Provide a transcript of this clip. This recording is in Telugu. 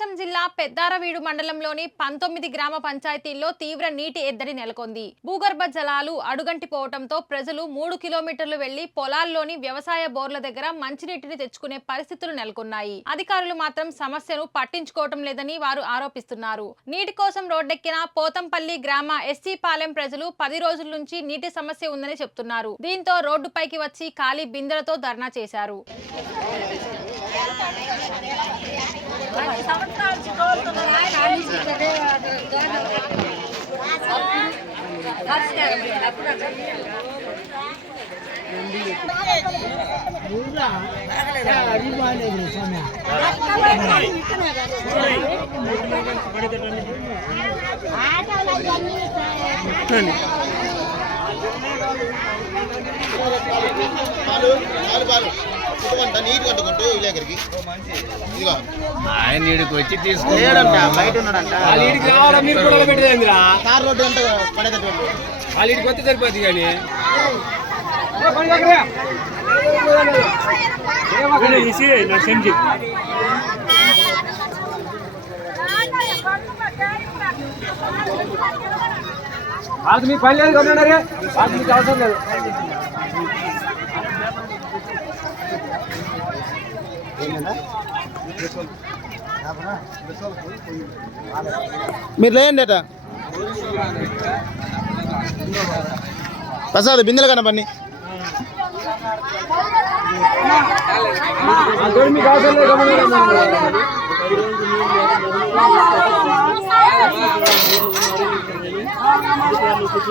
ప్రకాశం జిల్లా పెద్దారవీడు మండలంలోని పంతొమ్మిది గ్రామ పంచాయతీల్లో తీవ్ర నీటి ఎద్దడి నెలకొంది. భూగర్భ జలాలు అడుగంటిపోవడంతో ప్రజలు మూడు కిలోమీటర్లు వెళ్ళి పొలాల్లోని వ్యవసాయ బోర్ల దగ్గర మంచినీటిని తెచ్చుకునే పరిస్థితులు నెలకొన్నాయి. అధికారులు మాత్రం సమస్యను పట్టించుకోవటం లేదని వారు ఆరోపిస్తున్నారు. నీటి కోసం రోడ్డెక్కిన పోతంపల్లి గ్రామ ఎస్సీ పాలెం ప్రజలు పది రోజుల నుంచి నీటి సమస్య ఉందని చెప్తున్నారు. దీంతో రోడ్డుపైకి వచ్చి ఖాళీ బిందెలతో ధర్నా చేశారు. పాలు పాలు పాలు ఆయన నీడికి వచ్చి తీసుకుని లేడంట బయట ఉన్నాడంట. వాళ్ళ ఇంటికి రావాలా? మీరు కూడా పెట్టేదేందిరా కార్ రోడ్డు అంటే పడేటటువంటి వాళ్ళ ఇంటికి వస్తే సరిపోద్ది కానీ. పని లేదు కొన్నాడే వాళ్ళకి మీకు అవసరం లేదు. మీరు లేయండి అట. ప్రసాద్ బిందెలు కనపండి అందుకని మీకు